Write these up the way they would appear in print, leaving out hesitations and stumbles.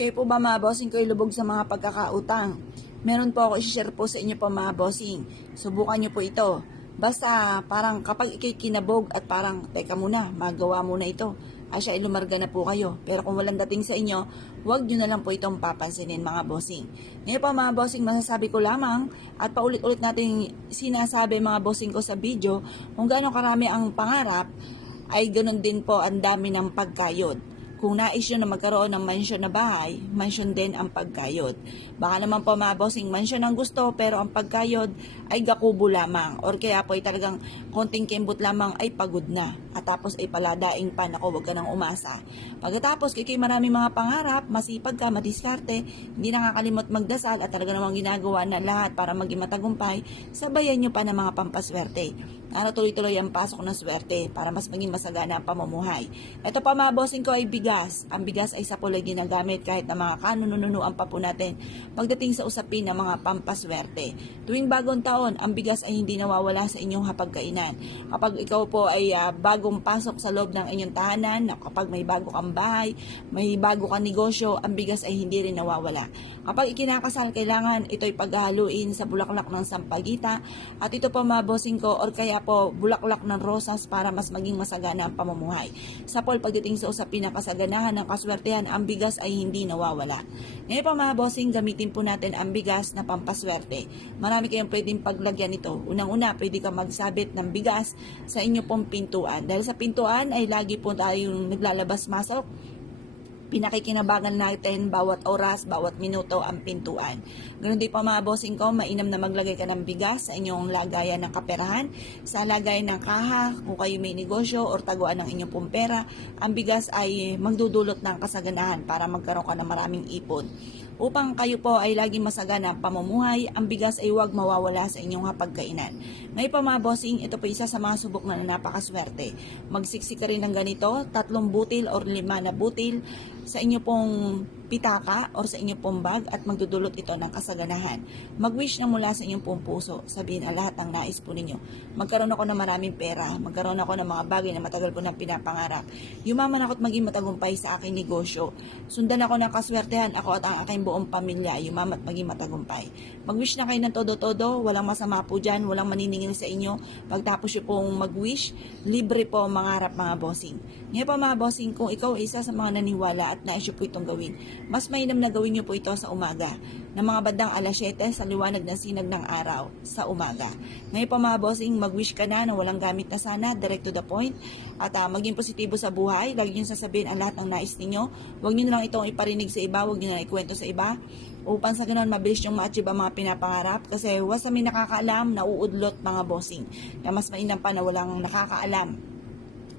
Kayo po ba mga bossing ko ilubog sa mga pagkakautang? Meron po ako i-share po sa inyo po mga bossing. Subukan nyo po ito. Basta parang kapag ikay kinabog at parang teka muna, magawa muna ito. Asya ilumarga na po kayo. Pero kung walang dating sa inyo, huwag nyo na lang po itong papansinin mga bossing. Ngayon po mga bossing, masasabi ko lamang at paulit-ulit natin sinasabi mga bossing ko sa video kung gaano karami ang pangarap ay ganun din po ang dami ng pagkayod. Kung nais nyo na magkaroon ng mansyon na bahay, mansyon din ang pagkayod. Baka naman po mga bossing, mansyon ang gusto pero ang pagkayod ay gakubo lamang. Or kaya po ay talagang konting kembot lamang ay pagod na. At tapos ay paladaing pa, naku, huwag ka nang umasa. Pagkatapos, kay maraming mga pangarap, masipag ka, madiskarte, hindi nakakalimot magdasal at talaga namang ginagawa na lahat para maging matagumpay, sabayan nyo pa ng mga pampaswerte. Ano tuloy-tuloy ang pasok ng swerte para mas maging masagana ang pamumuhay. Ito pa mga bossing ko ay bigas. Ang bigas ay sa pulay ginagamit kahit na mga kanununuan pa po natin pagdating sa usapin ng mga pampaswerte. Tuwing bagong taon, ang bigas ay hindi nawawala sa inyong hapagkainan. Kapag ikaw po ay bagong pasok sa loob ng inyong tahanan, kapag may bago kang bahay, may bago kang negosyo, ang bigas ay hindi rin nawawala. Kapag ikinakasal, kailangan ito'y paghahaluin sa bulaklak ng sampagita at ito po mga bossing ko or kaya po bulaklak ng rosas para mas maging masagana ang pamumuhay. Sa Paul, pagdating sa usapin ng kasaganahan ng kaswertehan, ang bigas ay hindi nawawala. Ngayon pa mga bossing, gamitin po natin ang bigas na pampaswerte. Marami kayong pwedeng paglagyan ito. Unang-una, pwede ka magsabit ng bigas sa inyo pong pintuan. Dahil sa pintuan ay lagi po tayong naglalabas-masok. Pinakikinabangan natin bawat oras, bawat minuto ang pintuan. Ganun din pa mga bossing ko, mainam na maglagay ka ng bigas sa inyong lagayan ng kaperahan, sa lagayan ng kaha, kung kayo may negosyo or taguan ng inyong pong pera, ang bigas ay magdudulot ng kasaganahan para magkaroon ka ng maraming ipon. Upang kayo po ay laging masagana ang pamumuhay, ang bigas ay huwag mawawala sa inyong hapagkainan. Ngayon pa mga bossing, ito po isa sa mga subok na napakaswerte. Magsiksik ka rin ng ganito, 3 butil or 5 na butil sa inyo pong pitaka or sa inyo pong bag at magdudulot ito ng kasaganahan. Mag-wish na mula sa inyong pong puso, sabihin ang lahat ng nais po ninyo. Magkaroon ako ng maraming pera, magkaroon ako ng mga bagay na matagal ko nang pinapangarap. Yumaman ako at maging matagumpay sa aking negosyo. Sundan ako ng kaswertehan, ako at ang aking buong pamilya, yumaman at maging matagumpay. Mag-wish na kayo ng todo-todo, walang masama po dyan, walang maniningil sa inyo. Pagtapos yung pong mag-wish, libre po ang mangarap mga bossing. Ngayon pa mga bossing, kung ikaw isa sa mga naniwala at nais po itong gawin, mas mainam na gawin nyo po ito sa umaga, ng mga bandang alas 7 sa liwanag ng sinag ng araw sa umaga. Ngayon pa mga bossing, mag-wish ka na walang gamit na sana, direct to the point, at maging positibo sa buhay. Lagi nyo sasabihin ang lahat ng nais ninyo. Huwag nyo na lang itong iparinig sa iba, huwag nyo na ikwento sa iba, upang sa ganoon mabilis yung ma-achieve ang mga pinapangarap, kasi wasa may nakakaalam na uudlot mga bossing, na mas mainam pa na walang nakakaalam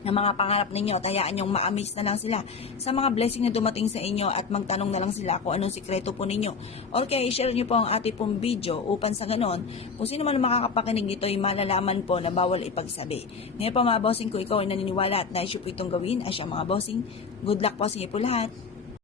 ng mga pangarap ninyo, tayaan yung ma-amaze na lang sila sa mga blessing na dumating sa inyo at magtanong na lang sila kung anong sikreto po ninyo. Or kaya i-share nyo po ang ating pong video upang sa ganon, kung sino man makakapakinig nito ay malalaman po na bawal ipagsabi. Ngayon pa mga bossing, kung ikaw ay naniniwala at nais po itong gawin, ay siya mga bossing, good luck po sa inyo po lahat.